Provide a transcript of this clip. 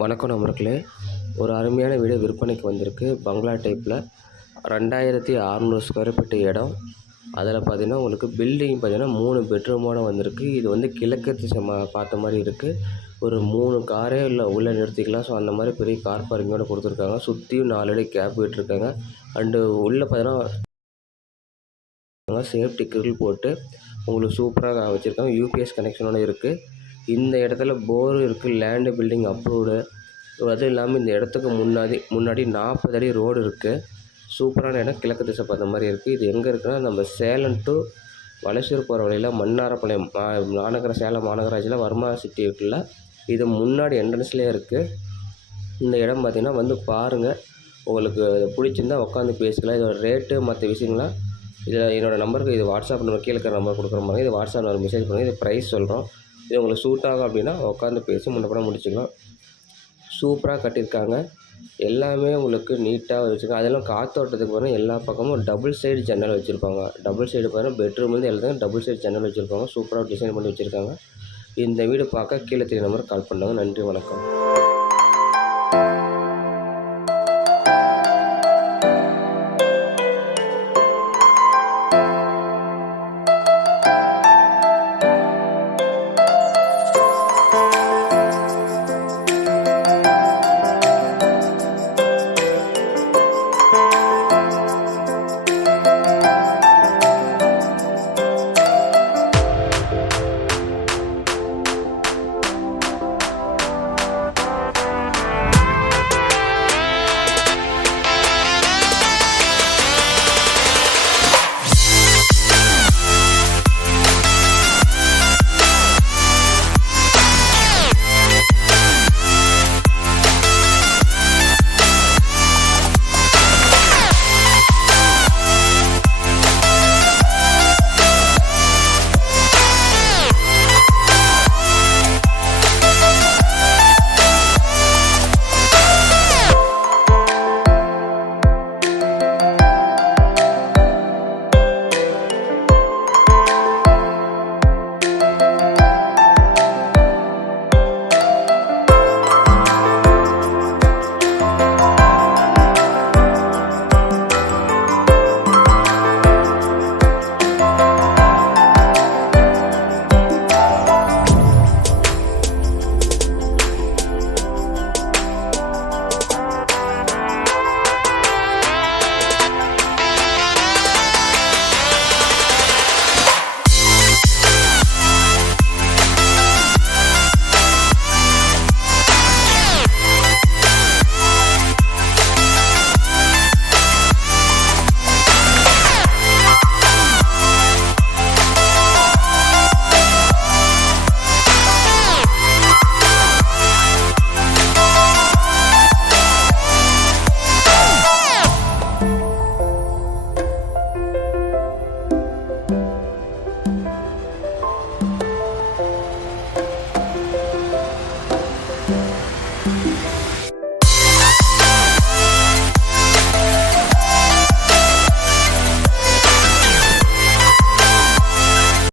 வணக்கம் நண்பர்களே. ஒரு அருமையான வீடு விற்பனைக்கு வந்திருக்கு. பங்களா டைப்பில் 2600 ஸ்கொயர் ஃபீட் இடம். அதில் பார்த்தீங்கன்னா உங்களுக்கு பில்டிங் பார்த்தீங்கன்னா 3 பெட்ரூமோடு வந்திருக்கு. இது வந்து கிழக்கு திசை பார்த்த மாதிரி இருக்குது. ஒரு 3 காரே உள்ளே நிறுத்திக்கலாம். ஸோ அந்த மாதிரி பெரிய கார் பார்க்கிங்கோடு கொடுத்துருக்காங்க. சுற்றியும் 4 அடி கேப் விட்டுருக்காங்க. அண்டு உள்ளே பார்த்தீங்கன்னா சேஃப்டி கிரில் போட்டு உங்களுக்கு சூப்பராக வச்சுருக்காங்க. யூபிஎஸ் கனெக்ஷனோடு இருக்குது. இந்த இடத்துல போர் இருக்குது. Land building approved. அதுவும் இல்லாமல் இந்த இடத்துக்கு முன்னாடி 40 அடி ரோடு இருக்குது. சூப்பரான இடம். கிழக்கு திசை பார்த்த மாதிரி இருக்குது. இது எங்கே இருக்குன்னா நம்ம சேலம் டு வலசூர் போகிற வழியில் மன்னாரப்பாளையம் சேலம் மாநகராட்சியில் வர்மா சிட்டி இருக்குல்ல, இது முன்னாடி என்ட்ரன்ஸ்லேயே இருக்குது. இந்த இடம் பார்த்திங்கன்னா வந்து பாருங்கள். உங்களுக்கு பிடிச்சிருந்தால் உட்காந்து பேசிக்கலாம். இதோட ரேட்டு மற்ற விஷயங்கள்லாம் இதில் என்னோடய நம்பருக்கு இது வாட்ஸ்அப் நம்பர் கீழே இருக்கிற நம்பர் கொடுக்குற மாதிரி இது வாட்ஸ்அப் நம்பர் மெசேஜ் பண்ணுங்கள். இது ப்ரைஸ் சொல்கிறோம். இது உங்களுக்கு சூட் ஆகும் அப்படின்னா உட்காந்து பேசி முன்னப்படம் முடிச்சுக்கலாம். சூப்பராக கட்டியிருக்காங்க. எல்லாமே உங்களுக்கு நீட்டாக வச்சுருக்காங்க. அதெல்லாம் காற்றோட்டத்துக்கு பாருங்கள். எல்லா பக்கமும் டபுள் சைடு ஜன்னல் வச்சுருப்பாங்க. டபுள் சைடு பாருங்கள். பெட்ரூம்லேருந்து எல்லாத்தையும் டபுள் சைடு ஜன்னல் வச்சுருப்பாங்க. சூப்பராக டிசைன் பண்ணி வச்சுருக்காங்க. இந்த வீடு பார்க்க கீழே தெரிய நம்பருக்கு கால் பண்ணுங்க. நன்றி, வணக்கம்.